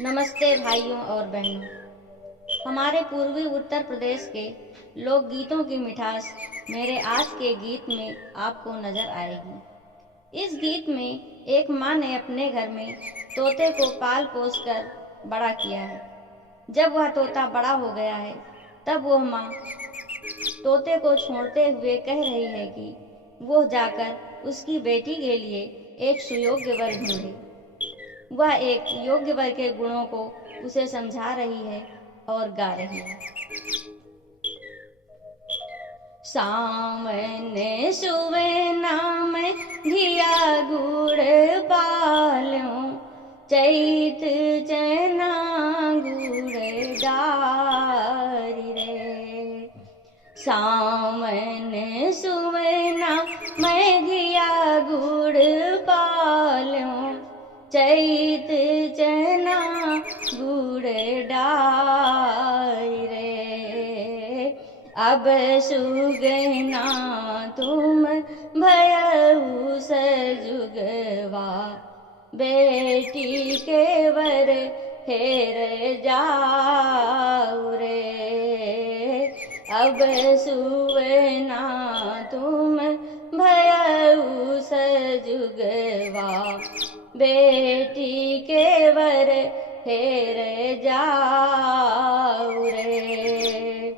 नमस्ते भाइयों और बहनों। हमारे पूर्वी उत्तर प्रदेश के लोकगीतों की मिठास मेरे आज के गीत में आपको नजर आएगी। इस गीत में एक माँ ने अपने घर में तोते को पाल पोस कर बड़ा किया है। जब वह तोता बड़ा हो गया है, तब वह माँ तोते को छोड़ते हुए कह रही है कि वो जाकर उसकी बेटी के लिए एक सुयोग्य वर ढूंढे। वह एक योग्य वर के गुणों को उसे समझा रही है और गा रही है। सामने सुवेना में धिया गुड़ पाल्यों, चैत चना गुड़ डारी रे। सामने सुवेना में धिया गुड़ पाल्यों, चैत चना गुड़ डारी रे। अब सुगना तुम भयउ सजुगवा, बेटी के वर हेर जाऊ रे। अब सुवना तुम भयउ सजुगवा, बेटी के वर हेर जाऊ रे।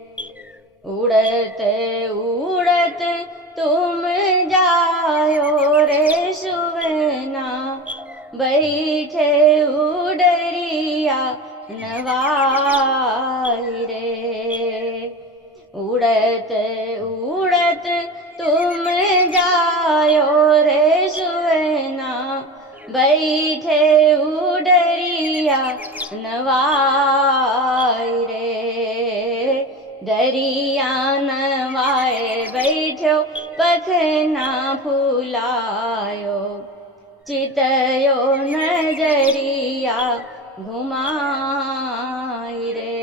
उड़त उड़त तुम जायो रे सुवना, बैठे उडरिया नवाई रे। उड़त उड़त तुम जायो रे सुवना, बैठे उडरिया नवाई रे। डरिया नवाए बैठो पखना फुलायो, चितयो नजरिया घुमाई रे।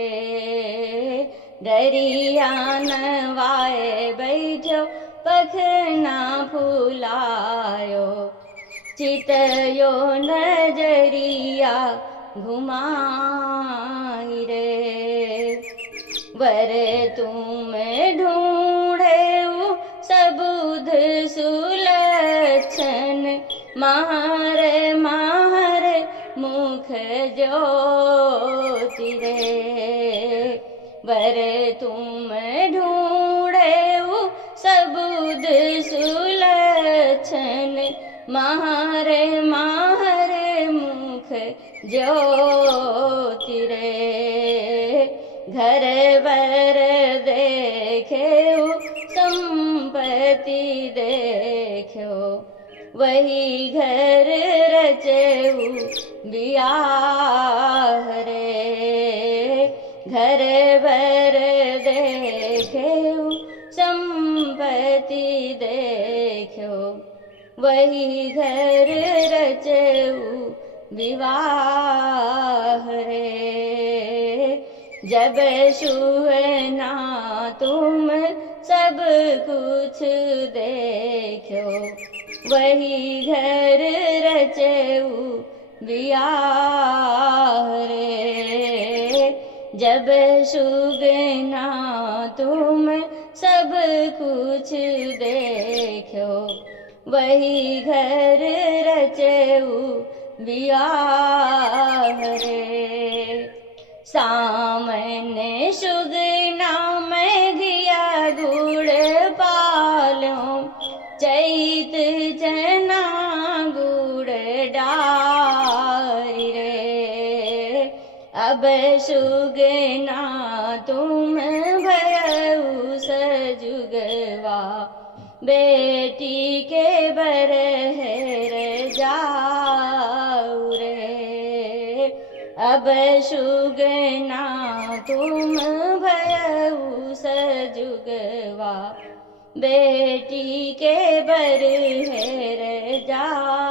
डरिया नवाए बैठो पखना फुलायो, चितयो नजरिया घुमाई रे। वर तुम ढूंढे सबुध सुलक्षण, माहर माहर मुख ज्योति रे। वर तुम ढूंढे सबुध सुलक्षण, माहर माहर मुख ज्योति रे। घर वर देखे संपत्ति देखो, वही घर रचेऊ बियाह रे। घर वर देखेऊ संपत्ति देखो, वही घर रचेऊ विवाह रे। जब सुवना तुम सब कुछ देखो, वही घर रचेऊ बियाह रे। जब सुगना तुम सब कुछ देखो, वही घर रचेऊ बियाह रे। सामने सुगना में धिया गुड़ पाल्यों, चैत चना गुड़ डारी रे। अब सुगना तुम भयउ सजुगवा, बेटी के बर हेर जाऊ रे। अब सुगना तुम भयउ सजुगवा, बेटी के बर हेर जाऊ।